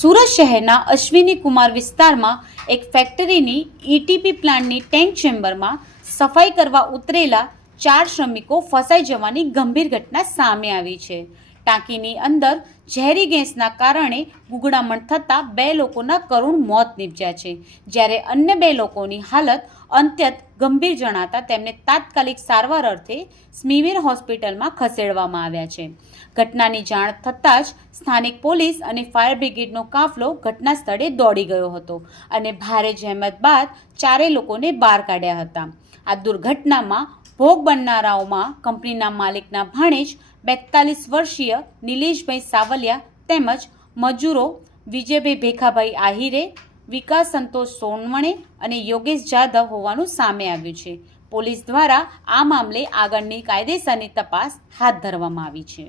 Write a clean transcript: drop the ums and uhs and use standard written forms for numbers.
સુરત શહેરના અશ્વિની કુમાર વિસ્તારમાં એક ફેક્ટરીની ઈટીપી પ્લાન્ટની ટેન્ક ચેમ્બરમાં સફાઈ કરવા ઉતરેલા 4 શ્રમિકો ફસાઈ જવાની ગંભીર ઘટના સામે આવી છે। ટાંકીની અંદર ઝેરી ગેસના કારણે ગુગળામણ થતાં 2 લોકોના કરુણ મોત નીપજ્યા છે, જ્યારે અન્ય 2 લોકોની હાલત અત્યંત ગંભીર જણાતા તેમને તાત્કાલિક સારવાર અર્થે સ્મીમેર હોસ્પિટલમાં ખસેડવામાં આવ્યા છે। ઘટનાની જાણ થતાં જ સ્થાનિક પોલીસ અને ફાયર બ્રિગેડનો કાફલો ઘટના સ્થળે દોડી ગયો હતો અને ભારે જહેમત બાદ 4 લોકોને બહાર કાઢ્યા હતા। આ દુર્ઘટનામાં ભોગ બનનારાઓમાં કંપનીના માલિકના ભાણેજ 42 વર્ષીય નિલેશભાઈ સાવલિયા તેમજ મજૂરો વિજયભાઈ ભેખાભાઈ આહિરે, વિકાસ સંતોષ સોનવણે અને યોગેશ જાદવ હોવાનું સામે આવ્યું છે। પોલીસ દ્વારા આ મામલે આગળની કાયદેસરની તપાસ હાથ ધરવામાં આવી છે।